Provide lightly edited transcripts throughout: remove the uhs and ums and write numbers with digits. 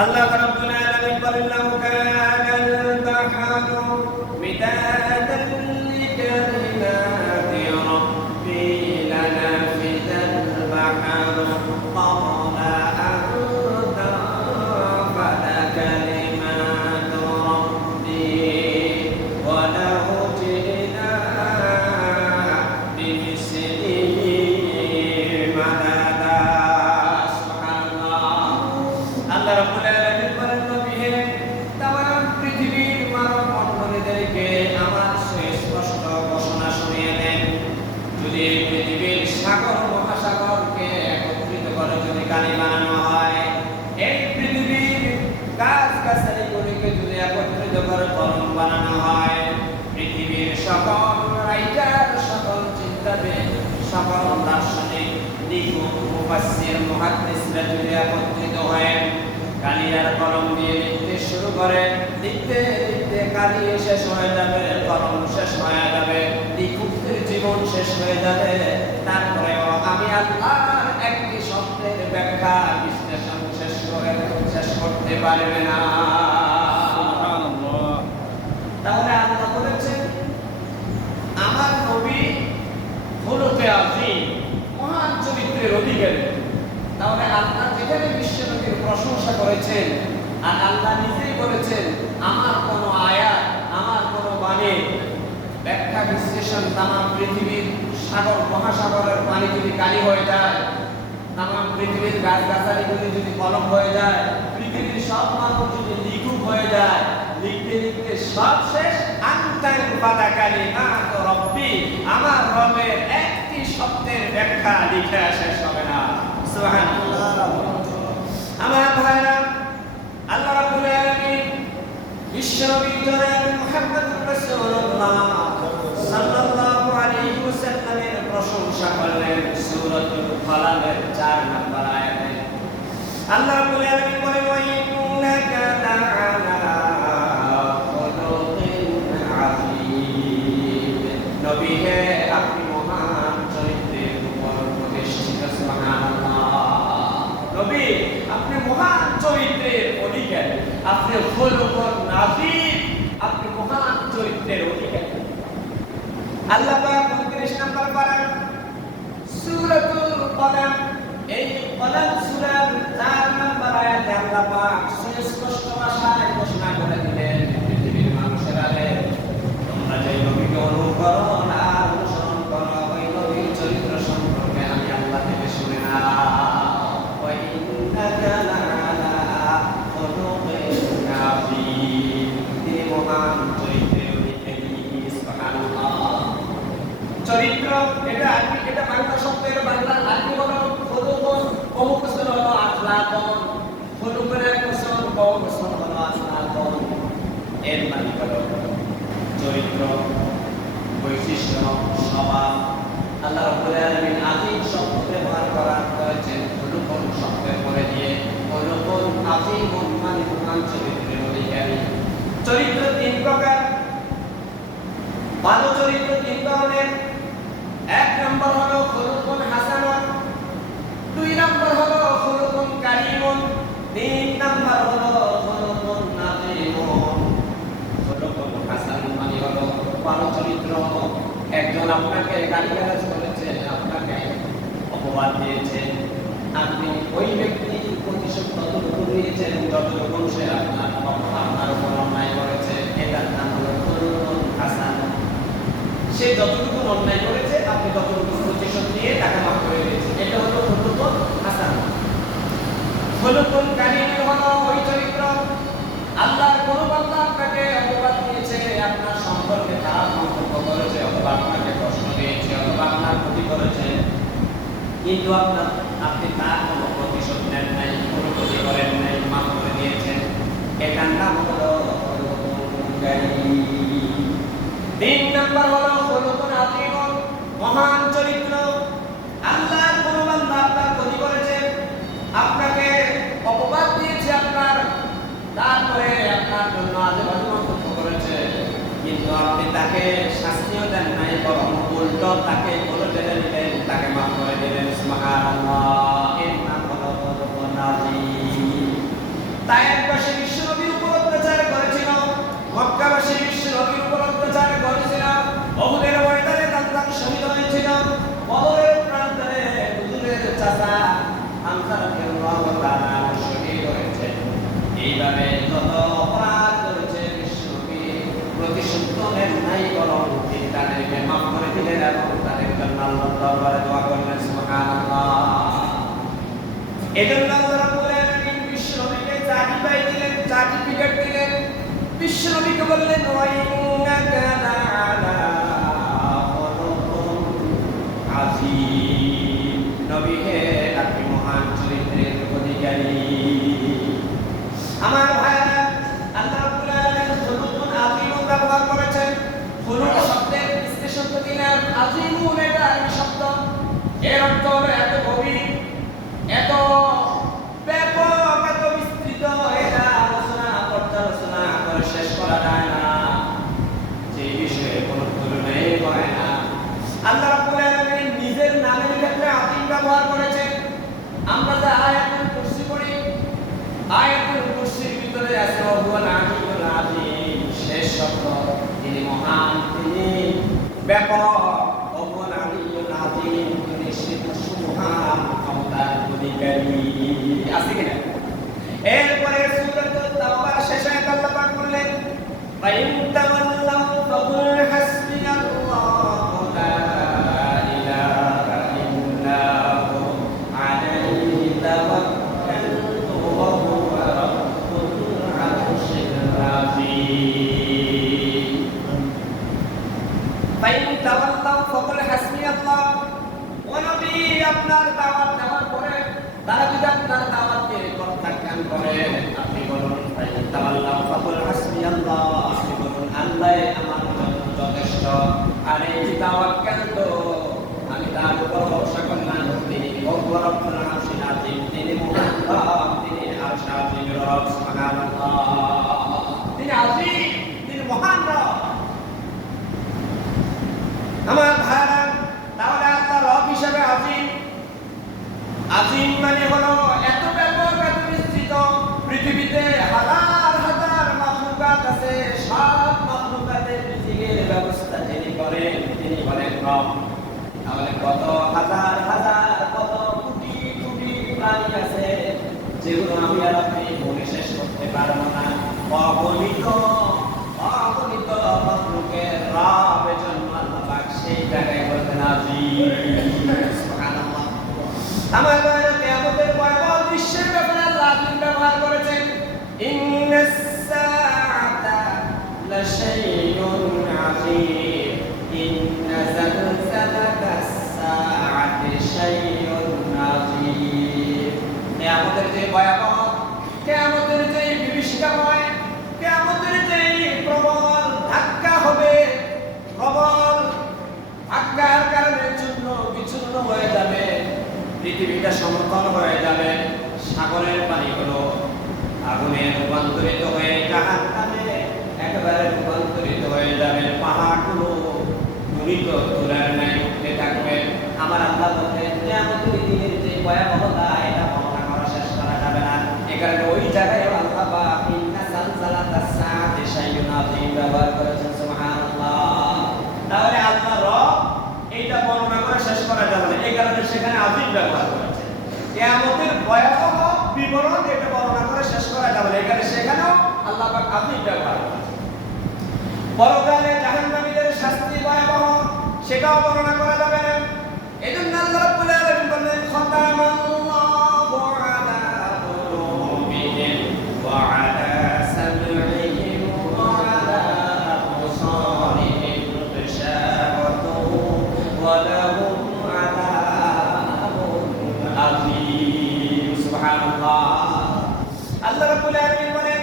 আল্লাহ রাব্বুল আলামিন বলেন লাউ কানাল বাহরু মিদাদান লিকালিমাতি রাব্বি লানাফিদাল বাহরু ক্বাবলা আন তানফাদা কালিমাতু রাব্বি ওয়া লাউ জি'না বিমিসলিহি মাদাদা। সুবহানাল্লাহ। আল্লাহ রাব্বুল আলামিন বলেন নবী হে, তামাম পৃথিবীর মানব মণ্ডলীদেরকে আমার সুস্পষ্ট ঘোষণা শুনিয়ে দেন, যদি এই পৃথিবীর সাগর মহাসাগরকে একত্রিত করে যদি কালি বানানো হয়, এই পৃথিবীর গাছ-গাছালিগুলিকে যদি একত্রিত করে কলম বানানো হয়, পৃথিবীর সকল রাইটার, সকল চিন্তাবিদ, সকল দার্শনিক, নিগুণ, মুফাসসির, মুহাদ্দিসরা যদি একত্রিত হয়ে কালি আর কলম দিয়ে লিখতে শুরু করে, লিখতে লিখতে কালি শেষ হয়ে যাবে, কলম শেষ হয়ে যাবে, লিখুকদের জীবন শেষ হয়ে যাবে, তারপরেও আমি আল্লাহর একটি শব্দের ব্যাখ্যা বিশ্লেষণ শেষ করতে পারবে না। সুবহানাল্লাহ। তাহলে আল্লাহ বলেছেন আমার নবী খুলুকে আযীম, মহান চরিত্রের অধিকারী। তাহলে আল্লাহ যেখানে বিশ্বনবীর প্রশংসা করেছেন, আর আল্লাহ নিজেই বলেছেন আমার কোনো আয়াত, আমার কোনো বাণী ব্যাখ্যা বিশ্লেষণ, তামাম পৃথিবীর সাগর মহাসাগরের পানি যদি কালি হয়ে যায়, তামাম পৃথিবীর গাছগাছালিগুলি যদি কলম হয়ে যায়, পৃথিবীর সব মানুষ যদি লিখুক হয়ে যায়, লিখতে লিখতে সব শেষ, আনতান পাতা কালিমাত রব্বি, আমার রবের একটি শব্দের ব্যাখ্যা লিখে শেষ হবে না। সুবহানাল্লাহ। আমার ভাইরা, আল্লাহ রাব্বুল আলামিন বিশ্বনবী জনাব মুহাম্মদুর রাসূলুল্লাহ সাল্লাল্লাহু আলাইহি ওয়াসাল্লামের প্রশংসা করলেন সূরাতুল ফালাকের 4 নম্বর আয়াতে। আল্লাহ রাব্বুল আলামিন বলেন ওয়া ইন্নাকা লাআলা খুলুকিন আযীম, নবী হে আপনি মহান চরিত্রের উপর প্রতিষ্ঠিত। সুবহানাল্লাহ। নবী আপনি মহান চরিত্রের অধিকারী, আপনি খুলুকুন আযীম, আপনি মহান চরিত্রের অধিকারী। আল্লাহ পাক 29 নম্বর পারা সূরাতুল কলম, এই কলম সূরার 4 নম্বর আয়াতে আল্লাহ পাক সুস্পষ্ট ভাষায় ঘোষণা করে দিলেন পৃথিবীর মানুষেরা রে, তোমরা যে নবীকে অনুকরণ আর অনুসরণ করো, ওই নবীর চরিত্র সম্পর্কে আমি আল্লাহ থেকে শুনে নাও। ওয়া ইন্নাকা লাআলা খুলুকিন আযীম, তিনি মহান চরিত্রের অধিকারী। সুবহানাল্লাহ। চরিত্র এটা বাংলা শব্দের বাংলা আরবি হলো খুলুকুন, বহুবচন হলো আখলাকুন, খুলুকুন এক বচন, বহুবচন হলো আখলাকুন। এর মানে হলো চরিত্র, বৈশিষ্ট্য, স্বভাব। আল্লাহ রাব্বুল আলামিন আযীম শব্দ ব্যবহার করেছেন খুলুকুন শব্দের পরে দিয়ে, খুলুকুন আযীমুন মানে মহান চরিত্রের অধিকারী। চরিত্র 3 প্রকার, ভালো চরিত্র 3 ধরনের। 1 নম্বর হলো খুলুকুন হাসানুন, 2 নম্বর হলো খুলুকুন কারীমুন, 3 নম্বর হলো খুলুকুন আযীমুন। খুলুকুন হাসান মানে হলো ভালো চরিত্র। একজন আপনাকে গালিগালাজ করেছে, আপনাকে অপবাদ দিয়েছে, আপনি ওই ব্যক্তির প্রতিশোধ ততটুকু নিয়েছেন যতটুকু সে আপনার উপর অন্যায় করেছে, এটার নাম হলো খুলুকুন হাসান। সে যতটুকু অন্যায় করেছে আপনি ততটুকু প্রতিশোধ নিয়ে তাকে মাফ করে দিয়েছেন, এটা হলো খুলুকুন হাসান। খুলুকুন কারীম হলো ওই চরিত্র, আল্লাহর কোন বান্দা আপনাকে অপবাদ দিয়েছে, আপনার সম্পর্কে খারাপ মন্তব্য করেছে, অথবা আপনাকে কষ্ট দিয়েছে, অথবা আপনার ক্ষতি করেছে, কিন্তু আপনি তার কোনো প্রতিশোধ নেন নাই, কোনো ক্ষতি করেন নাই, মাফ করে দিয়েছেন, এটার নাম হলো খুলুকুন কারীম। 3 নম্বর হলো খুলুকুন আযীমুন, মহান চরিত্র। আল্লাহর কোন বান্দা আপনার ক্ষতি করেছে, আপনাকে অপবাদ দিয়েছে, তারপরে আপনার জন্য আজেবাজে মন্তব্য করেছে, কিন্তু আপনি তাকে শাস্তিও দেন নাই, বরং উল্টো তাকে বলে দিলেন, তাকে মাফ করে দিলেন। সুবহানাল্লাহ। এর নাম হলো খুলুকুন আযীম। তায়েফবাসী বিশ্ব নবীর উপর অত্যাচার করেছিল, মক্কাবাসী বিশ্ব নবীর উপর অত্যাচার করেছিল, উহুদের ময়দানে তারা শহীদ হয়েছিল, বদরের প্রান্তরে হুজুরের চাচা হামজা রাদিয়াল্লাহু তাআলা শহীদ হয়েছে। এইভাবে যত অপরাধ করেছে বিশ্ব নবী প্রতিশোধ নেন নাই, বরং তিনি তাদেরকে মাফ করে দিলেন এবং তাদের জন্য আল্লাহর দরবারে দোয়া করলেন। সুবহানাল্লাহ। এজন্য আল্লাহ রাব্বুল আলামিন বিশ্ব নবীকে সার্টিফাই দিলেন, সার্টিফিকেট দিলেন। বিশ্ব নবীকে বললেন ওয়া ইন্নাকা লাআলা খুলুকুন আযীম। নবী হে, আপনি মহান চরিত্রের অধিকারী। আমার ভাইরা, আল্লাহ রাব্বুল আলামিন খুলুকুন আযীম ব্যবহার করেছেন। খুলুক শব্দের বিশ্লেষণ দিলেন, আযীমুন এটা শব্দ, এর অর্থ হলো এত গভীর, এত ব্যাপক, এত বিস্তৃত, এটা আলোচনা পর্যালোচনা করে শেষ করা যায় না, যে বিষয়ে কোনো তুলনাই হয় না। আল্লাহ রাব্বুল আলামিন নিজের নামের ক্ষেত্রে আযীম ব্যবহার করেছেন। আমরা যে আয়াতুল কুরসি পড়ি, আয়াতুল কুরসির ভিতরে আছে ওয়াহুয়াল আলিয়্যুল আযীম, শেষ শব্দ তিনি মহান, তিনি ব্যাপক। ওয়াহুয়াল আলিয়্যুল আযীম, তিনি সুমহান ক্ষমতার অধিকারী। আছে কিনা? এরপরে সূরাতুত তাওবার শেষে আল্লাহ পাক বললেন ফাইন তাওয়াল্লাউ ফাকুল হাসবিয়াল্লাহু লা ইলাহা ইল্লাহু আলাইহি তাওয়াক্কালতু ওয়া হুয়া রাব্বুল আরশিল আযীম। ফাইন তাওয়াল্লাউ ফাকুল হাসবিয়াল্লাহ, ও নবী আপনার দাওয়াত দেওয়ার পরে তারা যদি আপনার দাওয়াতকে প্রত্যাখ্যান করে, আপনি বলুন ফাইন তাওয়াল্লাউ ফাকুল হাসবিয়াল্লাহ, আপনি বলুন আল্লাহ আমার জন্য যথেষ্ট। আলাইহি তাওয়াক্কালতু, আমি তার উপর ভরসা করলাম, তিনি রব্বুল আরশিল আযীম, তিনি মহান রব, তিনি আরশ আযীমের রব। সুবহানাল্লাহ। তিনি আযীম, তিনি মহান রব। আমার ভাইরা, তাহলে আল্লাহ রব হিসেবে আযীম। আযীম মানে হলো এত ব্যাপক, এত বিস্তৃত, পৃথিবীতে হাজার হাজার মাখলুকাত আছে, সব মাখলুকাতের রিজিকের ব্যবস্থা যিনি করেন তিনি বলেন রব। তাহলে কত হাজার হাজার, কত কোটি কোটি প্রাণী আছে যেগুলো আমি আর আপনি বলে শেষ করতে পারবো না। অগণিত অগণিত মাখলুকের রব, এজন্য আল্লাহ পাক সেই জায়গায় বলতেন আযীম। সুবহানাল্লাহ। আমার ভাইরা, কিয়ামতের ভয়াবহ দৃশ্যের ব্যাপারে আল্লাহ আযীম ব্যবহার করেছেন। ইন্নাস সাআতা লাশাইউন আযীম, ইন্না যালজালাতাস সাআতি শাইউন আযীম। কিয়ামতের যে ভয়াবহ, কিয়ামতের যে বিভীষিকাময়, কিয়ামতের যে প্রবল ধাক্কা হবে, প্রবল ধাক্কার কারণে চূর্ণ বিচূর্ণ হয়ে যাবে, পৃথিবীটা সমতল হয়ে যাবে, সাগরের পানিগুলো আগুনে রূপান্তরিত হয়ে জাহান্নামে একেবারে রূপান্তরিত হয়ে যাবে, পাহাড়গুলো ঘূর্ণিত তুলার ন্যায় উঠতে থাকবে। আমার আল্লাহ বলেন কিয়ামতের দিনের যে ভয়াবহতা, এটা বর্ণনা করা শেষ করা যাবে না। এ কারণে ওই জায়গায় আল্লাহ পাক ইন্না যালজালাতাস সাআতি শাইউন আযীম ব্যবহার করেছেন। সুবহানাল্লাহ। তাহলে আল্লাহ রব এইটা বর্ণনা করে শেষ করা যাবে না, এই কারণে সেখানে আযীম ব্যবহার করেছে। কিয়ামতের ভয়াবহ বিবরণ এটা বর্ণনা করে শেষ করা যাবে না, এখানে সেখানেও আল্লাহ পাক আযীম ব্যবহার করেছে। পরকালে জাহান্নামীদের শাস্তি ভয়াবহ, সেটাও বর্ণনা করা যাবে না। এজন্য আল্লাহ রাব্বুল আলামিন বলেন খাতামাল্লাহু আলা কুলুবিহিম ওয়া আলা সাম'ইহিম ওয়া আলা আবসারিহিম গিশাওয়াতুন ওয়া লাহুম আযাবুন আযীম। সুবহানাল্লাহ। আল্লাহ রাব্বুল আলামিন বলেন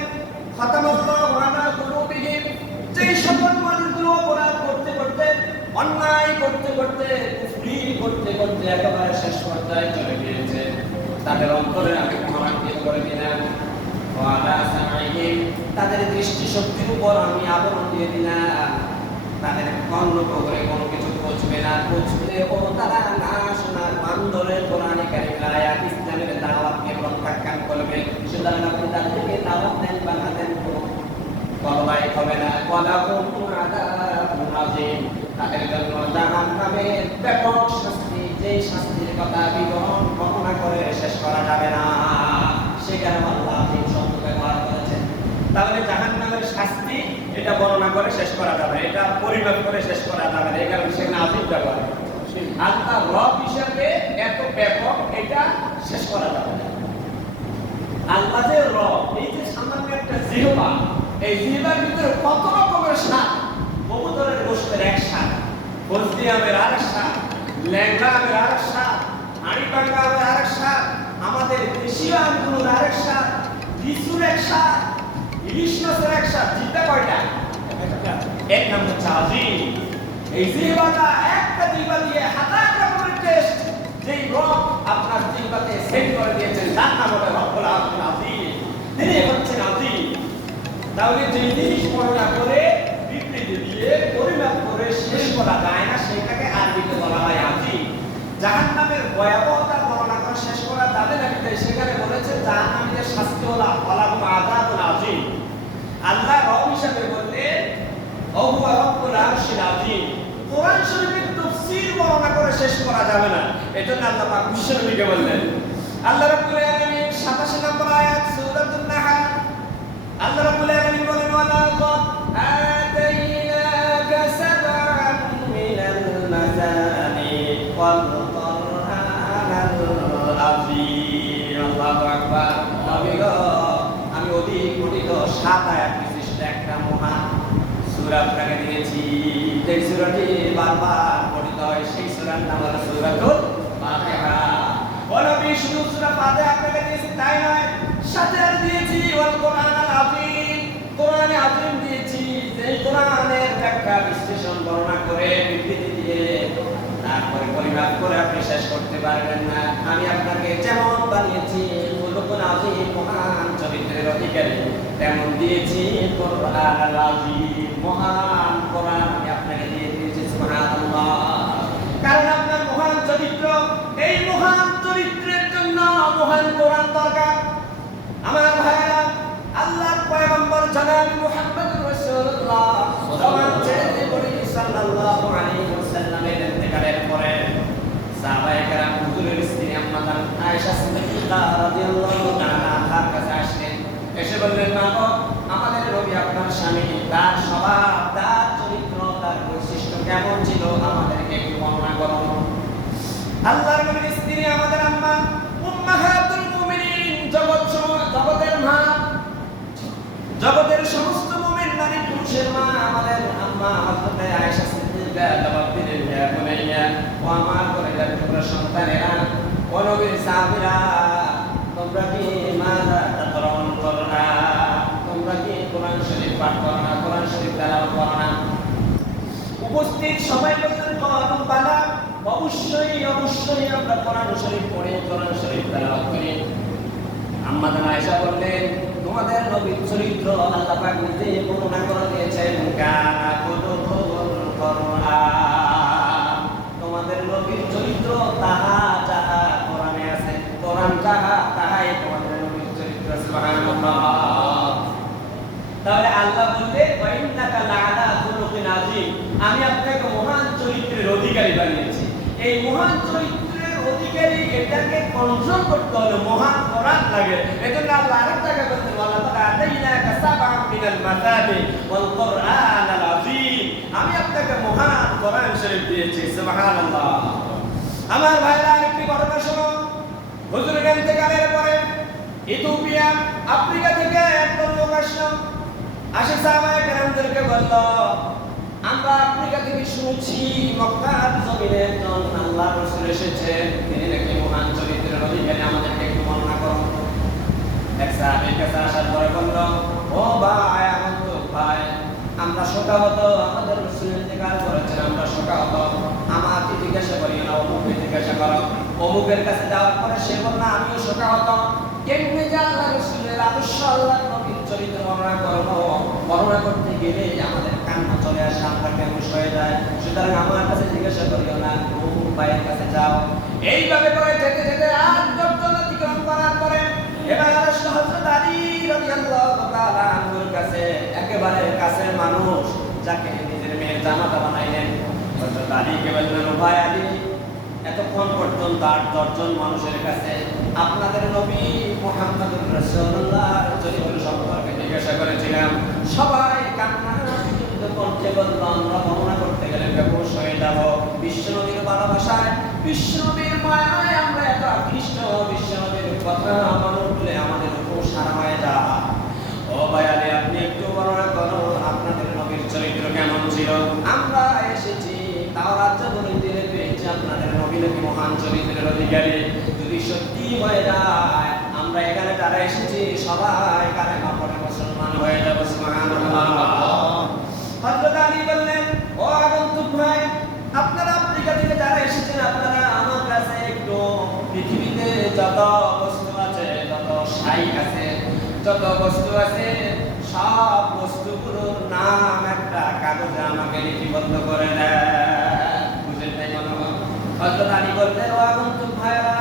খাতামাল্লাহু আলা কুলুবিহিম, যেই সকল মানুষগুলো অপরাধ করতে করতে, অন্যায় করতে করতে, কুফরি করতে করতে একেবারে শেষ পর্যায়ে চলে গিয়েছে, তাদের অন্তরে আমি মোহরাঙ্কিত করে দিলাম। ওয়ালা সামাইহিম, তাদের দৃষ্টিশক্তির উপর আমি আবরণ দিয়ে দিলাম, তাদের কর্ণগোচরে কোনো কিছু পৌঁছবে না, পৌঁছলেও তারা না শোনার বান্দরের কোরআনে কারিমের আয়াত ইসলামের দাওয়াতকে প্রত্যাখ্যান করবে। সুতরাং আপনি তাদেরকে হবে না। ওয়ালাহুম আযাবুন আযীম, তাদের জন্য জাহান্নামের ব্যাপক শাস্তি, যে শাস্তির কথা বিবরণ বর্ণনা করে শেষ করা যাবে না। সেখানে আল্লাহ এই শব্দ ব্যবহার করেছেন। তাহলে জাহান্নামের শাস্তি এটা বর্ণনা করে শেষ করা যাবে, এটা পরিমাপ করে শেষ করা যাবে না, এই কারণে সেখানে আযীম ব্যবহার করেছে। আল্লাহ রব হিসাবে এত ব্যাপক, এটা শেষ করা যাবে না। আল্লাহ যে রব, এই যে সামান্য একটা জিহ্বা, এই জিহ্বার ভিতরে কত রকমের স্বাদ, কবুতরের গোশতের এক স্বাদ, বজদি আমের আরেক স্বাদ, ল্যাংড়া আমের আরেক স্বাদ, হাড়িভাঙ্গা আমের আরেক স্বাদ, আমাদের দেশীয় আমগুলোর আরেক স্বাদ, লিচুর এক স্বাদ, ইলিশ মাছের এক স্বাদ। জিহ্বা কয়টা? এক নাম হচ্ছে আযীম। এই জিহ্বাটা একটা জিহ্বা দিয়ে হাজার রকমের টেস্ট, যেই রব আপনার জিহ্বাতে সেট করে দিয়েছেন, তার নাম হলো রব্বুল আলামিন আযীম। তিনি হচ্ছেন আযীম। তাহলে যে জিনিস বর্ণনা করে বিবৃতি দিয়ে পরিমাপ করে শেষ করা যায় না, সেটাকে আরবিতে বলা হয় আযীম। জাহান্নামের ভয়াবহতা বর্ণনা করে শেষ করা যাবে না, সেখানে বলেছে জাহান্নামীদের শাস্তি হলো ওয়ালাহুম আযাবুন আযীম। আল্লাহ রব হিসেবে বললেন ওয়া রব্বুল আরশিল আযীম। কোরআন শরীফের তাফসীর বর্ণনা করে শেষ করা যাবে না, এজন্য আল্লাহ পাক বিশ্বনবীকে বললেন। আল্লাহ রাব্বুল আলামিন 87 নম্বর আয়াত সূরাতুন নাহল, আল্লাহ রাব্বুল আলামিন বলেন ওয়ালাকাদ আতাইনাকা সাবআন মিনাল মাসানি ওয়াল কুরআনাল আযীম। আল্লাহু আকবার। নবী গো, আমি অধিক গঠিত 7 আয়াত বিশিষ্ট একটা মহান সূরা আপনাকে দিয়েছি। যে সূরাটি বারবার পঠিত হয়, সেই সূরার নাম হলো সূরাতুল ফাতিহা। নবী শুধু সূরা ফাতিহা আপনাকে দিয়েছি তাই নয়, সাথে আর দিয়েছি ওয়াল কুরআনাল আযীম, কোরআনে আযীম দিয়েছি। এই কোরআনের ব্যাখ্যা বিশ্লেষণ বর্ণনা করে বিবৃতি দিয়ে তারপরে পরিমাপ করে আপনি শেষ করতে পারবেন না। আমি আপনাকে যেমন বানিয়েছি খুলুকুন আযীম, মহান চরিত্রের অধিকারী, তেমন দিয়েছি কোরআনাল আযীম, মহান কোরআন আমি আপনাকে দিয়ে দিয়েছি। সুবহানাল্লাহ। কারণ আপনার মহান চরিত্র, এই মহান চরিত্রের জন্য মহান কোরআন দরকার। আমার ভাইরা, আল্লাহর পয়গম্বর জনাব মুহাম্মদুর রাসূলুল্লাহ সাল্লাল্লাহু আলাইহি ওয়াসাল্লামের ইন্তেকালের পরে সাহাবায়ে কেরাম হুজুরের স্ত্রী আম্মা আয়েশা সিদ্দিকা রাদিয়াল্লাহু তাআলা আনহার কাছে আসলেন। এসে বললেন, মা গো, আমাদের নবী আপনার স্বামী, তার স্বভাব, তার চরিত্র, তার বৈশিষ্ট্য কেমন ছিল আমাদেরকে একটু বর্ণনা করুন। আল্লাহর নবীর স্ত্রী আমাদের আম্মা উম্মাহাতুল মুমিনিন, জগতের মা, জগতের সমস্ত মুমিন নারী পুরুষের মা, আমাদের আম্মা হযরত আয়েশা সিদ্দিকা জবাব দিলেন, হে বুনাইয়া, ও আমার কলেজার টুকরা সন্তানেরা, ও নবীর সাহাবীরা, তোমরা কি মাযা তাকরাউন করনা? তোমরা কি কোরআন শরীফ পাঠ করো না? কোরআন শরীফ তেলাওয়াত করো না? উপস্থিত সবাই বললেন, কালু বালা, অবশ্যই অবশ্যই আমরা কোরআন শরীফ পড়ি, কোরআন শরীফ তেলাওয়াত করি। আম্মা আয়েশা বললেন, তোমাদের নবীর চরিত্র আল্লাহ পাক নিজে বর্ণনা করে দিয়েছেন, কানা কুতুবুল কুরআন। তোমাদের নবীর চরিত্র তাহা যাহা কোরআনে আছে, কোরআন যাহা তাহাই তোমাদের নবীর চরিত্র। সুবহানাল্লাহ। তাহলে আল্লাহ বললেন, ওয়া ইন্নাকা লাআলা খুলুকিন আযীম, আমি আপনাকে মহান চরিত্রের অধিকারী বানিয়েছি। এই মহান চরিত্রের অধিকারী, এটাকে কন্ট্রোল করতে হলে মহান কোরআন লাগে। এজন্য আল্লাহ আরেক জায়গায় বলছেন, ওয়ালাকাদ আতাইনাকা সাবআন মিনাল মাসানি ওয়াল কুরআনাল আযীম, আমি আপনাকে মহান কোরআন শরীফ দিয়েছি। সুবহানাল্লাহ। আমার ভাইরা, আরেকটি ঘটনা শুনুন। হুজুরের ইন্তেকালের পরে ইথিওপিয়া, আফ্রিকা থেকে একজন লোক আসলো। আসে সাহাবায়ে কেরামদেরকে বলল, আমরা আফ্রিকা থেকে শুনছি মক্কার জমিনে একজন আল্লাহর রাসূল এসেছেন, তিনি নাকি মহান চরিত্রের অধিকারী, আমাদেরকে একটু বর্ণনা করুন। এক সাহাবীর কাছে আসার পরে বলল, ও ভাই, আনন্দ ভাই, আমরা শোকাহত, আমাদের রাসূল ইন্তেকাল করেছেন, আমরা শোকাহত। আমাকে জিজ্ঞাসা করি না, অমুককে জিজ্ঞাসা করো। অমুকের কাছে যাওয়ার পরে সে বলল, আমিও শোকাহত। কেমনে যে আল্লাহ রাসূলের আদর্শ, আল্লাহর নবীর চরিত্র বর্ণনা করবো, বর্ণনা করতে গেলে আমাদের কান্না চলে আসে, আমরা কেমন হয়ে যায়। সুতরাং আমার কাছে জিজ্ঞাসা করিও না, অমুক ভাইয়ের কাছে যাও। এইভাবে করে যেতে যেতে 8 জন অতিক্রম করার পরে এবার হযরত আলী রাদিয়াল্লাহু তাআলা আনহুর কাছে, একেবারে কাছে কাছের মানুষ, যাকে নিজের মেয়ের জামাতা বানাইলেন। হযরত আলীকে বললেন, ও ভাই আলী, এতক্ষণ পর্যন্ত 8-10 জন মানুষের কাছে আপনাদের নবী মুহাম্মদুর রাসূলুল্লাহর চরিত্র সম্পর্কে জিজ্ঞাসা করেছিলাম। সবাই কান্নাকাটি করতে বলল, আমরা বর্ণনা করতে গেলে বেহুশ হয়ে যাব। বিশ্বনবীর ভালোবাসায়, বিশ্বনবীর মায়ায় আমরা এত আকৃষ্ট, বিশ্বনবীর কথা মনে উঠলে আমাদের উপর সারা হয়ে যায়। ও ভাই আলী, আপনি একটু বর্ণনা করুন আপনাদের নবীর চরিত্র কেমন ছিল। আমরা এসেছি তাওরাত জাবরে পেয়েছি আপনাদের নবী নাকি মহান চরিত্রের অধিকারী। যদি সত্যি হয়ে যায়, আমরা এখানে যারা এসেছি সবাই কালেমা পড়ে মুসলমান হয়ে যাব। সুবহানাল্লাহ। হযরত আলী বললেন, ও আগন্তুক ভাই, আপনারা আফ্রিকা থেকে যারা এসেছেন, আপনারা আমার কাছে একটু পৃথিবীতে যত বস্তু আছে, যত শাইখ আছে, যত বস্তু আছে, সব বস্তুগুলোর নাম একটা কাগজে আমাকে লিপিবদ্ধ করে দেন। বুঝেন নাই মনে হয়? হযরত আলী বললেন, ও আগন্তুক ভাইরা,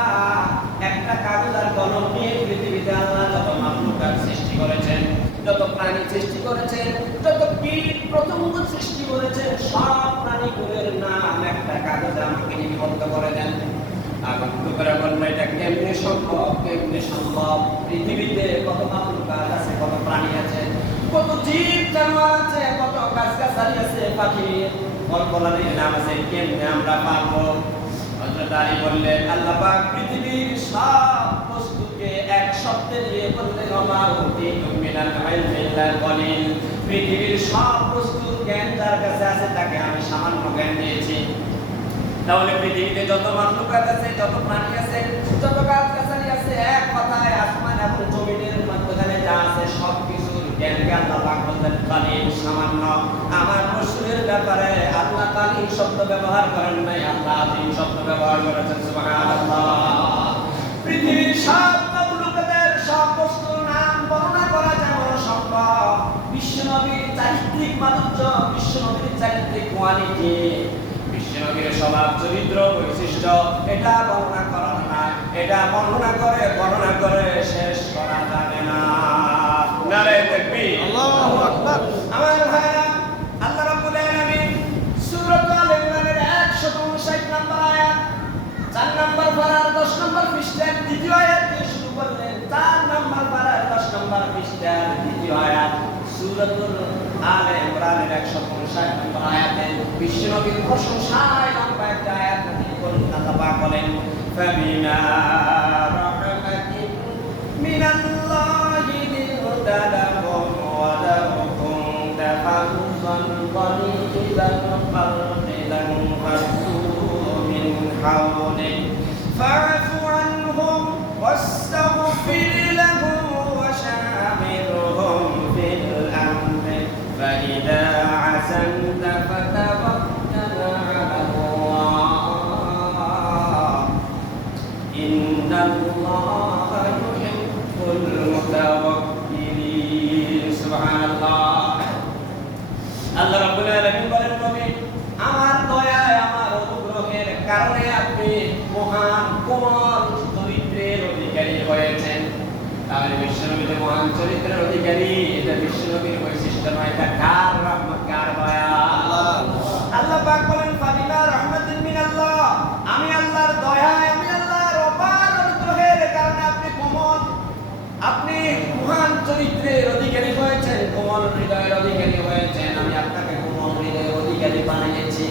একটা কাগজ আর কলম নিয়ে পৃথিবীতে আল্লাহ যত মাখলুকাত সৃষ্টি করেছেন, যত প্রাণী সৃষ্টি করেছেন, যত কীট পতঙ্গ সৃষ্টি করেছেন, সব প্রাণীগুলোর নাম একটা কাগজে আমাকে লিপিবদ্ধ করে দেন। আগন্তুকরা বলল, এটা কেমনে সম্ভব? কেমনে সম্ভব? পৃথিবীতে কত মাখলুকাত আছে, কত প্রাণী আছে, কত জীব জানোয়ার আছে, কত গাছগাছালি আছে, পাখি কল্পনার নাম আছে, কেমনে আমরা পারবো? হযরত আলী বললেন, আল্লাহ পাক পৃথিবীর সব বস্তুকে এক শব্দে দিয়ে বললেন, ওমা উতীতুম মিনাল ইলমি ইল্লা কলিল। পৃথিবীর সব বস্তুর জ্ঞান যার কাছে আছে তাকে আমি সামান্য জ্ঞান দিয়েছি। তাহলে পৃথিবীতে যত মাখলুকাত আছে, যত প্রাণী আছে, যত গাছগাছালি আছে, এক কথায় আসমান এবং জমিনের মাঝখানে যা আছে সব কিছুর জ্ঞানকে আল্লাহ পাক বললেন কালিল, সামান্য। আমার রাসূলের ব্যাপারে আল্লাহ কালিল শব্দ ব্যবহার করেন নাই, আল্লাহ আযীম শব্দ ব্যবহার করেছেন। সুবহানাল্লাহ। পৃথিবীর সব মাখলুকাতের সব বস্তুর নাম বর্ণনা করা যেমন সম্ভব, বিশ্বনবীর চারিত্রিক মাধুর্য, বিশ্বনবীর চারিত্রিক কোয়ালিটি, বিশ্বনবীর স্বভাব চরিত্র বৈশিষ্ট্য, এটা বর্ণনা করা না, এটা বর্ণনা করে শেষ করা যাবে না। নারে তাকবীর, আল্লাহু আকবার। আমার ভাইরা, আল্লাহ রাব্বুল আলামিন সূরা আল ইমরানের 159 নম্বর আয়াত, 4 নম্বর পারার 10 নম্বর পৃষ্ঠার দ্বিতীয় আয়াত দিয়ে শুরু করলেন। 4 নম্বর পারার 10 নম্বর পৃষ্ঠার দ্বিতীয় আয়াত, সূরাতুল আলে ইমরানের 159 নম্বর আয়াতে বিশ্বনবীর প্রশংসায় লম্বা একটা আয়াত নাযিল করলেন। আল্লাহ পাক বলেন, ফাবিমা রাহমাতিন মিনাল্লাহি লিনতা লাহুম ওয়া লাউ কুনতা ফাযযান গলিযাল কলবি লানফাদু মিন হাওলিক ফা'ফু আনহুম ওয়াস্তাগফির লাহুম ওয়া শামিরহুম ফিল আমরি فإذا عزمت فتوكل على الله إن الله يحب المتوكلين. سبحان الله. আল্লাহ রাব্বুল আলামিন বলেন, নবী, আমার দয়ায়, আমার অনুগ্রহের কারণে আপনি মহান কোমল চরিত্রের অধিকারী হয়েছেন। তাহলে বিশ্বনবী যে মহান চরিত্রের অধিকারী, এটা বিশ্বনবীর বৈশিষ্ট্য নয়, এটা কার রহমত, কার দয়া? আল্লাহ পাক বলেন, ফাবিমা রাহমাতিন মিনাল্লাহ, আমি আল্লাহর দয়ায়, আমি আল্লাহর অপার অনুগ্রহের কারণে আপনি কোমল, আপনি মহান চরিত্রের অধিকারী হয়েছেন, কোমল হৃদয়ের অধিকারী হয়েছেন। আমি আপনাকে কোমল হৃদয়ের অধিকারী বানিয়েছি।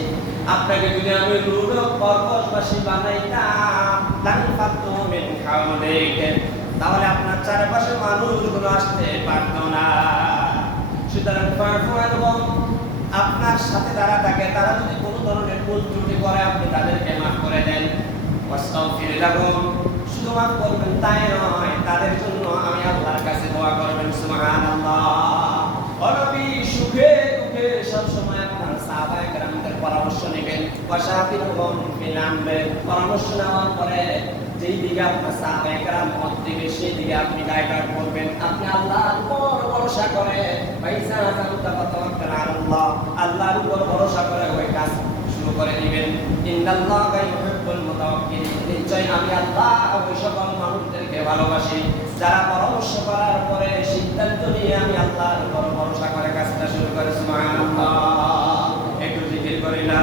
আপনাকে যদি আমি রূঢ় কর্কশবাসী বানাইতাম, লানফাদু মিন হাওলিক, তাহলে আপনার চারপাশে মানুষগুলো আসতে পারতো না। সুতরাং ফা'ফু আনহুম, আপনার সাথে যারা থাকে তারা যদি কোনো ধরনের ভুল ত্রুটি করে আপনি তাদেরকে মাফ করে দেন। ওয়াস্তাগফির লাহুম, শুধু মাফ করবেন তাই নয়, তাদের জন্য আমি আল্লাহর কাছে দোয়া করবেন। সুবহানাল্লাহ। ও নবী, সুখে দুঃখে সব সময় আপনার সাহাবায়ে কেরামদের পরামর্শ নেবেন। ওয়াশাফিরহুম ফিল আমরি, পরামর্শ নেওয়ার পরে যেই দিকে আপনার সাহাবায়ে কেরাম মত দিবে সেই দিকে আপনি গাইড করবেন। আপনি আল্লাহর উপর ভরসা করে, ফাইজা আযামতা ফাতাওয়াক্কাল আলাল্লাহ, আল্লাহর উপর ভরসা করে ওই কাজ শুরু করে দিবেন। ইন্নাল্লাহা ইউহিব্বুল মুতাওয়াক্কিলিন, নিশ্চয় আমি আল্লাহ ওই সকল মানুষদেরকে ভালোবাসি যারা পরামর্শ করার পরে সিদ্ধান্ত নিয়ে আমি আল্লাহর উপর ভরসা করে কাজটা শুরু করে সুবহানাল্লাহ। একটু জিকির করে লা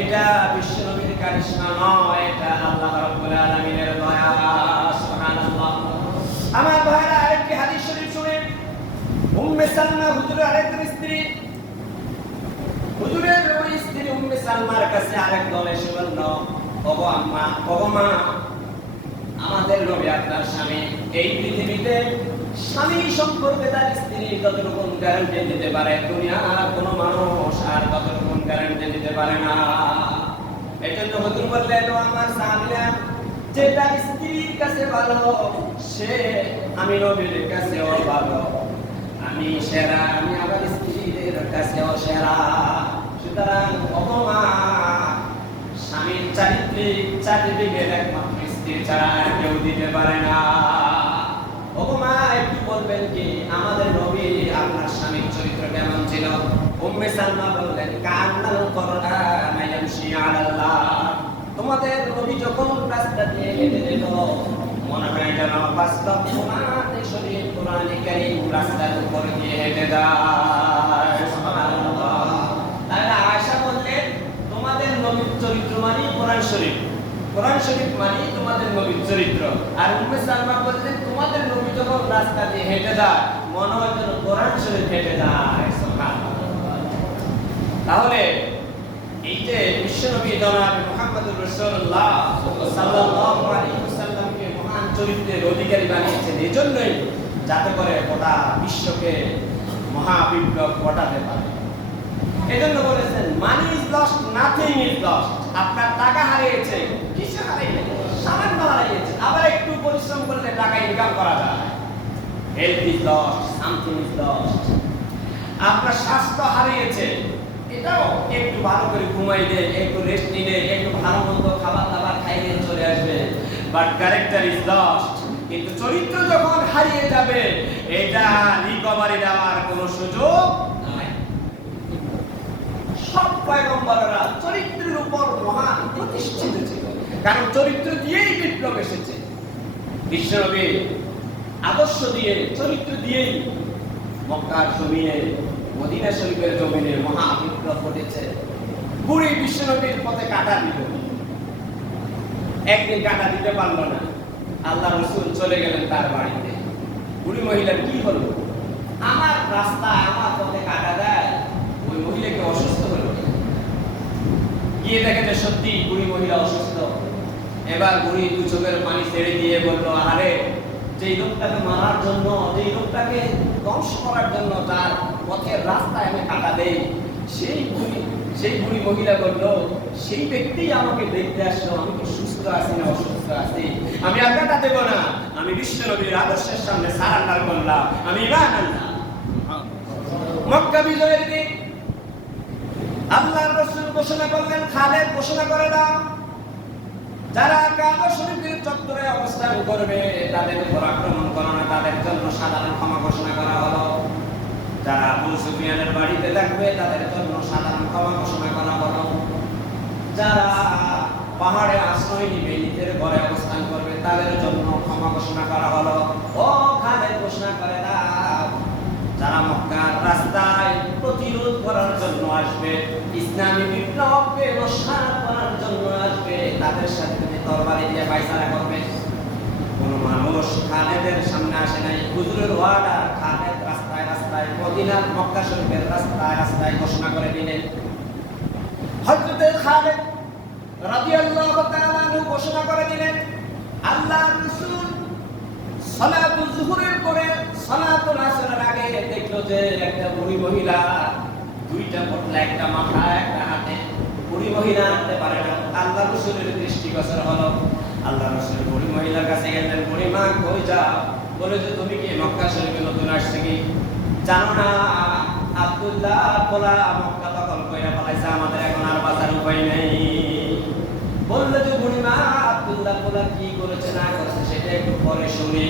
এটা বিশ্বনবীর কারিশমা নয়, এটা আল্লাহ রাব্বুল আলামিনের দয়া। সুবহানাল্লাহ। আমার ভাইরা, আরেকটি হাদিস শরীফ শুনেন। উম্মে সালমা হুজুরের আরেকজন স্ত্রী, হুজুরের ওই স্ত্রী উম্মে সালমার কাছে আরেক দল এসে বলল, ওগো আম্মা, ওগো মা, আমাদের নবী আপনার স্বামী এই পৃথিবীতে স্বামী সম্পর্কে তার স্ত্রী যতটুকু গ্যারান্টি দিতে পারে, দুনিয়ার কোনো মানুষ আর ততটুকু গ্যারান্টি দিতে পারে না। এজন্য হুজুর বললেন, ও আমার সাহাবীরা, যে তার স্ত্রীর কাছে ভালো সে আমি নবীর কাছেও ভালো, আমি সেরা, আমি আমার স্ত্রীদের কাছেও সেরা। সুতরাং অপমা স্বামীর চারিত্রিক সার্টিফিকেট একমাত্র স্ত্রী ছাড়া কেউ দিতে পারে না। ওগো একটু বলবেন কি আমাদের নবী আপনার স্বামীর চরিত্র কেমন ছিল? উম্মে সালমা বললেন, কান্নাল কোরআন ইয়ামশি আলাল্লাহ। তোমাদের নবী যখন রাস্তা দিয়ে হেঁটে যেত মনে হয় যেন বাস্তব কোরআনে শরীফ, কোরআনে কারীম রাস্তার উপর দিয়ে হেঁটে যায়। সুবহানাল্লাহ। তাহলে আয়েশা বললেন, তোমাদের নবীর চরিত্র মানে কোরআন শরীফ, কোরআন শরীফ মানে তোমাদের নবীর চরিত্র। আর উম্মে সালমা বললেন, তোমাদের নবী যখন রাস্তা দিয়ে হেঁটে যায় মনে হয় যেন কোরআন শরীফ হেঁটে যায়। সুবহানাল্লাহ। তাহলে এই যে বিশ্বনবী জনাব মুহাম্মদুর রাসূলুল্লাহ সাল্লাল্লাহু আলাইহি ওয়াসাল্লামকে মহান চরিত্রের অধিকারী বানিয়েছেন এজন্যই, যাতে করে গোটা বিশ্বকে মহাবিপ্লব ঘটাতে পারে। এজন্য বলেছেন, money is lost, nothing is lost. আপনার টাকা হারিয়েছে, কিছু হারিয়েছে, সামান্য হারিয়েছে, আবার একটু পরিশ্রম করলে টাকা ইনকাম করা যায়। Health is lost, something is lost. আপনার স্বাস্থ্য হারিয়েছে, এটাও একটু ভালো করে ঘুমাইলে, একটু রেস্ট নিলে, একটু ভালো মন্দ খাবার দাবার খাইলে চলে আসবে। But character is lost. কিন্তু চরিত্র যখন হারিয়ে যাবে এটা রিকভারি দেওয়ার কোনো সুযোগ নাই। সব পয়গম্বররা চরিত্রের উপর মহান প্রতিষ্ঠিত ছিল, কারণ চরিত্র দিয়েই বিপ্লব এসেছে। বিশ্বনবী আদর্শ দিয়ে, চরিত্র দিয়েই মক্কার জমিনে, মদিনা শরীফের জমিনে মহা বিপ্লব ঘটেছে। বুড়ি বিশ্বনবীর পথে কাঁটা দিল, একদিন কাঁটা দিতে পারলো না, আল্লাহ রাসূল চলে গেলেন তার বাড়িতে। বুড়ি মহিলার কি হলো? আমার রাস্তায় আমার পথে কাঁটা দেয়। ওই মহিলাকে অসুস্থ হলো, গিয়ে দেখে যে সত্যি বুড়ি মহিলা অসুস্থ। এবার বুড়ি দু চোখের পানি ছেড়ে দিয়ে বলল, আরে যেই লোকটাকে মারার জন্য, যেই লোকটাকে ধ্বংস করার জন্য তার পথের রাস্তায় আমি কাঁটা দেই, সেই বুড়ি মহিলা বলল, সেই ব্যক্তি আমাকে দেখতে আসলো, আমি কি সুস্থ আছি না অসুস্থ আছি, আমি আর কাঁটা দেব না, আমি বিশ্বনবীর আদর্শের সামনে সারান্ডার করলাম, আমি ঈমান আনলাম। মক্কা বিজয়ের দিন আল্লাহর রাসূল ঘোষণা করলেন, খালেদ ঘোষণা করে দাও, যারা কাবা শরীফের চত্বরে অবস্থান করবে তাদের উপর আক্রমণ করো না, তাদের জন্য সাধারণ ক্ষমা ঘোষণা করা হলো। যারা আবু সুফিয়ানের বাড়িতে থাকবে তাদের জন্য সাধারণ ক্ষমা ঘোষণা করা হলো। যারা পাহাড়ে আশ্রয় নিবে, নিজের ঘরে অবস্থান করবে তাদের জন্য ক্ষমা ঘোষণা করা হলো। ও খালেদ ঘোষণা করে দাও, যারা মক্কার রাস্তায় প্রতিরোধ করার জন্য আসবে, ইসলামী বিপ্লবকে নস্যাৎ করার জন্য আসবে, তাদের সাথে তুমি তরবারি দিয়ে ফায়সালা করবে। কোন মানুষ খালেদের সামনে আসে নাই। হুজুরের ওয়ার্ডার খালেদ রাস্তায় রাস্তায়, মদিনার মক্কা শরীফের রাস্তায় রাস্তায় ঘোষণা করে দিলেন। হযরত খালেদ রাদিয়াল্লাহু তাআলা আনহু ঘোষণা করে দিলেন, আল্লাহর রাসূল সালাতুল যুহরের পরে সালাতুল আসরের আগে দেখলো যে একটা বুড়ি মহিলা, দুইটা পটলা, একটা মাথা একটা হাতে, বুড়ি মহিলা হাঁটতে পারে না। আল্লাহর রাসূলের দৃষ্টিগোচর হলো। আল্লাহ রাসূল বুড়ি মহিলার কাছে গেলেন, বুড়ি মা কই যাও? বলে যে তুমি কি মক্কা শরীফে নতুন আসছে কি? জানো না আব্দুল্লাহ পোলা মক্কা দখল কইরা ফেলাইছে, আমাদের এখন আর বাঁচার উপায় নেই। বললে যে বুড়ি মা আব্দুল্লাহ পোলা কি করেছে না করেছে সেটা একটু পরে শুনি।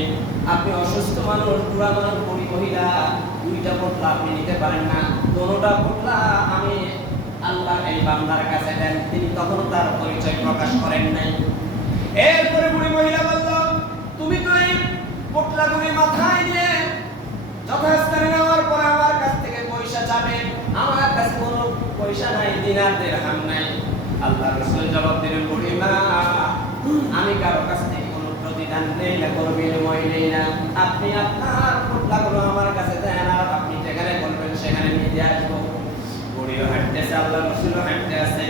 আপনি অসুস্থ মানুষ, বুড়া মানুষ, বুড়ি মহিলা, দুইটা পোটলা আপনি নিতে পারেন না, কোনোটা পোটলা আমি আল্লাহ এই বান্দার কাছে দেন। তিনি তখনও তার পরিচয় প্রকাশ করেন নাই। এরপরে বুড়ি মহিলা বলল, তুমি তো এই পোটলাগুলি মাথায় নিয়ে যথাস্থানে নেওয়ার পর আমার কাছ থেকে পয়সা চাবে, আমার কাছে কোনো পয়সা নাই, দিনার দিরহাম নাই। আল্লাহ রাসূল জবাব দিলেন, বুড়ি মা আমি কারো কাছ থেকে কোনো প্রতিদান নেই না, কোনো বিনিময় নেই না, আপনি আপনার পোটলাগুলো আমার কাছে দেন, আর আপনি যেখানে বলবেন সেখানে নিয়ে দিয়ে আসবো। বুড়িও হাঁটতেছে, আল্লাহ রাসূলও হাঁটতে আছে।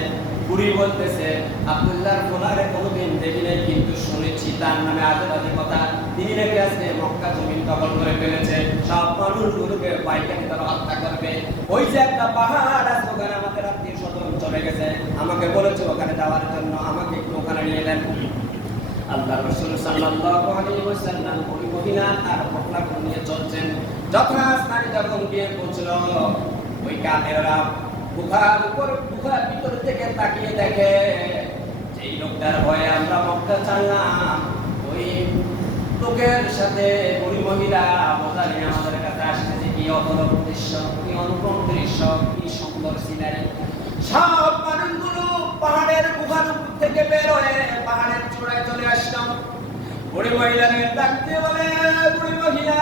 বুড়ি বলতেছে, আব্দুল্লাহর পোলারে কোনোদিন দেখি নাই, কিন্তু শুনেছি তার নামে আজেবাজে কথা। তিনি নাকি আজকে মক্কা জমিন দখল করে ফেলেছে, সব মানুষগুলোকে পাইকারি তারা হত্যা করবে। ওই যে একটা পাহাড় আছে ওখানে আমাদের আত্মীয় স্বজন চলে গেছে, আমাকে বলেছে ওখানে যাওয়ার জন্য, আমাকে একটু ওখানে নিয়ে দেন। আল্লাহ রাসূল সাল্লাল্লাহু আলাইহি ওয়াসাল্লাম বুড়ি মহিলা আর পোটলাগুলো নিয়ে চলছেন। যথাস্থানে যখন গিয়ে পৌঁছল, ওই কাফেররা গুহার ভিতর থেকে তাকিয়ে দেখে যেই লোকটার ভয়ে আমরা মক্কা ছাড়লাম, ওই লোকের সাথে বুড়ি মহিলা বোঝা নিয়ে আমাদের কাছে আসতেছে। কি অপরূপ দৃশ্য, কি অনুপম দৃশ্য, কি সুন্দর সিনারি। সব মানুষগুলো পাহাড়ের গুহার উপর থেকে বের হয়ে পাহাড়ের চূড়ায় চলে আসলাম। বুড়ি মহিলাকে ডাকতে বলে, বুড়ি মহিলা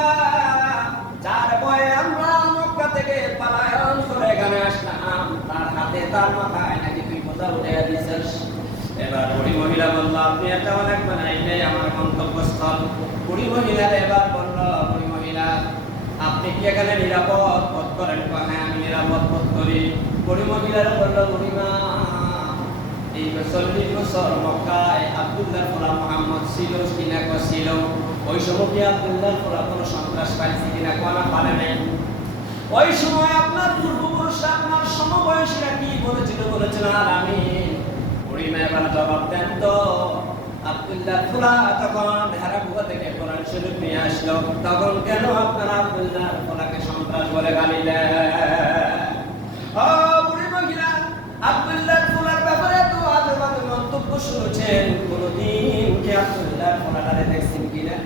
যার ভয়ে আমরা মক্কা থেকে পালায়ন করে এখানে আসলাম, তার হাতে তার মাথায় নাকি তুই বোঝা উঠে দিছিস। এবার বুড়ি মহিলা বলল, আপনি এটা অনেক বানাইলে আমার গন্তব্যস্থল। বুড়ি মহিলা এবার বলল, বুড়ি মহিলা আপনি কি এখানে নিরাপদ বোধ করেন? হ্যাঁ আমি নিরাপদ বোধ করি। বুড়ি মহিলারা বলল, বুড়ি মা এই 40 বছর মক্কায় আব্দুল্লাহর পোলা মুহাম্মদ ছিল কিনা? ছিল। ওই সময় কি আব্দুল্লাহর পোলা কোনো সন্ত্রাস পাইছে কিনা? কোনা পারে নাই। ওই সময় আপনার পূর্বপুরুষরা, আপনার সমবয়সীরা কি বলেছিল? বলেছিল আর আমি। বুড়ি মা এবার জবাব দেন তো, আব্দুল্লাহর পোলা যখন হেরা গুহা থেকে কোরআন শরীফ নিয়ে আসলো, তখন কেন আপনারা আব্দুল্লাহর পোলাকে সন্ত্রাস বলে গালি দেন? ও বুড়ি মহিলা, আব্দুল্লাহর পোলার ব্যাপারে তো আজেবাজে মন্তব্য শুনেছেন, কোনদিন কি আব্দুল্লাহর পোলাটারে দেখছেন কিনা?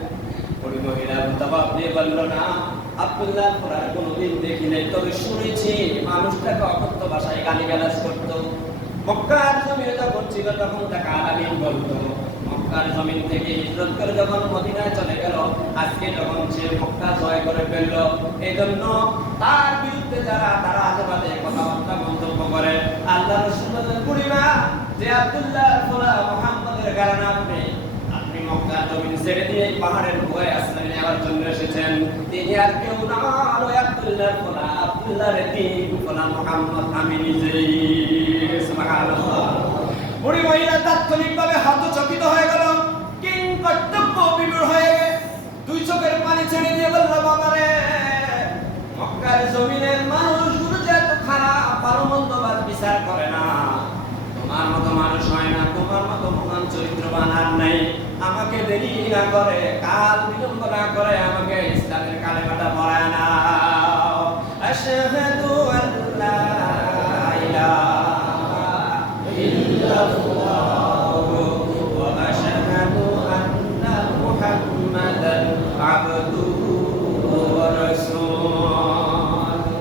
বুড়ি মহিলা জবাব দিয়ে বলল, না আব্দুল্লাহর পোলার কোনদিন দেখি নাই, তবে শুনেছি মানুষটাকে অকথ্য ভাষায় গালিগালাজ করতো। মক্কার জমিনে যখন ছিল তখন তাকে আলামিন বলতো। মক্কার জমিন থেকে হিজরত করে যখন মদিনায় চলে গেল, আজকে যখন সে মক্কা জয় করে ফেলল, এই জন্য তার বিরুদ্ধে যারা তারা আজেবাজে কথাবার্তা মন্তব্য করে। আল্লাহ রাসূল বলেন, বুড়ি মা যে আব্দুল্লাহর পোলা মুহাম্মদের কারণে আপনি মক্কার জমিন ছেড়ে দিয়ে পাহাড়ের গুহায় আশ্রয় নেওয়ার জন্য এসেছেন, তিনি আর কেউ না, ওই আব্দুল্লাহর পোলা, আব্দুল্লাহর তিন পোলা মুহাম্মদ আমি নিজেই। সুবহানাল্লাহ। বুড়ি মহিলা তাৎক্ষণিকভাবে হতচকিত হয়ে গেল, কিং কর্তব্য বিমূঢ় হয়ে দুই চোখের পানি ছেড়ে দিয়ে বলল, বাবা রে, মক্কার জমিনের মানুষগুলো যে এত খারাপ, ভালো মন্দবার বিচার করে না, তোমার মতো মানুষ হয় না, তোমার মতো মহান চরিত্রবান আর নাই। আমাকে দেরি না করে, কাল বিলম্ব না করে আমাকে ইসলামের কালেমাটা পড়ায় নাও। আশহাদু আল্লা ইলাহা ইল্লাল্লাহু ওয়া আশহাদু আন্না মুহাম্মাদান আবদুহু ওয়া রাসূলুহু।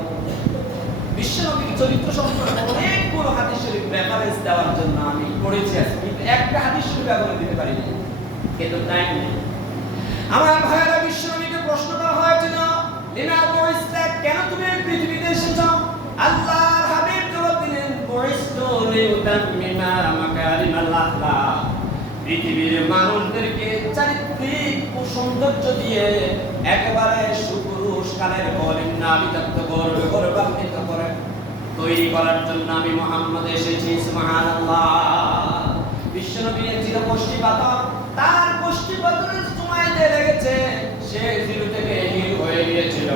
বিশ্বনবীর চরিত্র সম্পর্কে অনেকগুলো হাদিস শরীফ রেফারেন্স দেওয়ার জন্য আমি পড়েছি, কিন্তু একটা হাদিস শরীফ ব্যবহার দিতে পারিনি, কিন্তু টাইম নেই। আমার ভাইয়েরা, বিশ্বনবীকে প্রশ্ন করা হয়েছিল, লিমা বুইসতা, কেন তুমি এই পৃথিবীতে এসেছো? আল্লাহর হাবিব জবাব দিলেন, বুইসতু লিউতাম্মিমা মাকারিমাল আখলাক, পৃথিবীর মানুষদেরকে চারিত্রিক ও সৌন্দর্য দিয়ে একেবারে সুপুরুষ কালের বলেন না বিদগ্ধ গৌরবান্বিত করে তৈরি করার জন্য আমি মুহাম্মদ এসেছি। সুবহানাল্লাহ। বিশ্বনবীর ছিল কষ্টিপাতর, তার কষ্টিপাতরের সময় যে লেগেছে সে জিরো থেকে হিরো হয়ে গিয়েছিল।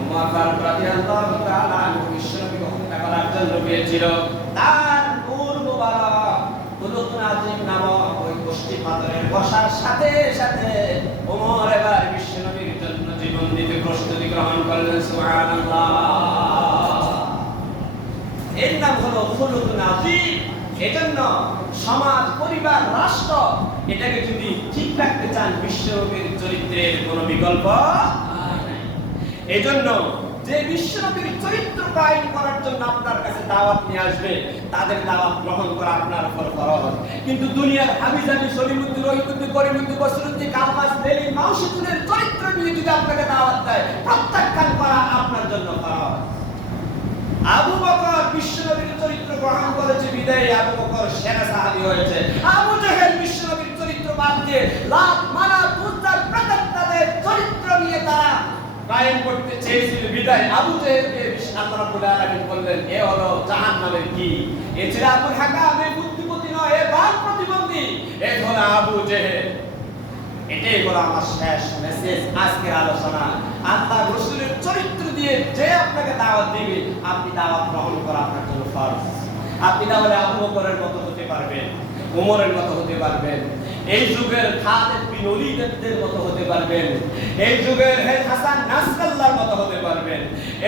উমর ফারুক রাদিয়াল্লাহু তাআলা বিশ্বনবীকে হত্যা করার জন্য গিয়েছিল, তার নূর মুবারক দুলুতুন আজিম নামক ওই গোষ্ঠী পাথরের বসার সাথে সাথে ওমর এবার বিশ্বনবীর জন্য জীবন দিতে প্রস্তুতি গ্রহণ করলেন। সুবহানাল্লাহ। এর নাম হলো খুলুকুন আযীম। এজন্য সমাজ, পরিবার, রাষ্ট্র এটাকে যদি ঠিক রাখতে চান, বিশ্বনবীর চরিত্রের কোনো বিকল্প নাই। এজন্য যে বিশ্বনবীর চরিত্র কায়েম করার জন্য আপনার কাছে দাওয়াত নিয়ে আসবে, তাদের দাওয়াত গ্রহণ করা আপনার উপর ফরজ। কিন্তু দুনিয়ার হাবিজাবি, সলিমুদ্দিন, রহিমুদ্দিন, করিমুদ্দিন, বসরুদ্দিন, কালমাস, লেলিন, মাউসুদ্দিনের চরিত্র নিয়ে যদি আপনাকে দাওয়াত দেয়, প্রত্যাখ্যান করা আপনার জন্য ফরজ। আবু বকর বিশ্বনবীর চরিত্র গ্রহণ করেছে বিদায় আবু বকর সেরা সাহাবী হয়েছে। আবু জেহেল বিশ্বনবীর চরিত্র বাদ দিয়ে লাত, মানাত, উজ্জা, প্রতিষ্ঠাদের চরিত্র নিয়ে তারা কায়েম করতে চেয়েছিল বিদায় আবু জেহেলকে আল্লাহ রাব্বুল আলামিন বললেন, এ হলো জাহান্নামের কি। এ ছিল আবুল হাকাম, এ বুদ্ধিমতী নয়, এ বাক প্রতিবন্ধী, এ হলো আবু জেহেল। এটাই হলো আমার শেষ মেসেজ আজকের আলোচনা। আল্লাহ রাসূলের চরিত্র দিয়ে যে আপনাকে দাওয়াত দিবে, আপনি দাওয়াত গ্রহণ করা আপনার জন্য ফরজ। আপনি তাহলে আবু বকরের মতো হতে পারবেন, ওমরের মতো হতে পারবেন, এই যুগের খালিদ বিন ওলীদের মতো হতে পারবেন, এই যুগের হাসান নাসরাল্লাহর মতো হতে পারবেন,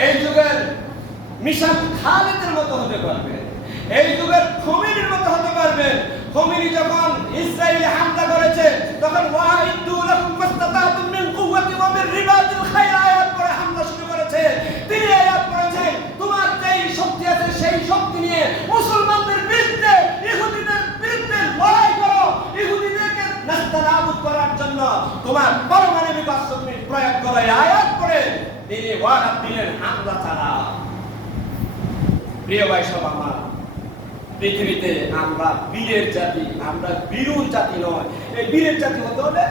এই যুগের মিশান খালিদের মতো হতে পারবেন, এই যুগের খোমেনির মতো হতে পারবেন। খোমেনি যখন ইসরায়েলে হামলা করেছে, তখন ওয়াইদু লাকুম মাস্তাতাতুম মিন কুওয়াতি ওয়া মিন রিবাতিল খাইর আয়াত পড়ে হামলা শুরু করেছে। তিনি আয়াত পড়েছেন, তোমার যেই শক্তি আছে সেই শক্তি নিয়ে মুসলমানদের বিরুদ্ধে, ইহুদিদের বিরুদ্ধে লড়াই করো। ইহুদিদেরকে নাস্তানাবুদ করার জন্য তোমার পারমাণবিক অস্ত্র প্রয়োগ করো। আয়াত পড়ে তিনি ওয়াদা দিলেন, হামলা চালাও। প্রিয় ভাই সব আমার, পৃথিবীতে আমরা বীরের জাতি, আমরা বীরুর জাতি নয়। এই বীরের জাতি হতে হলে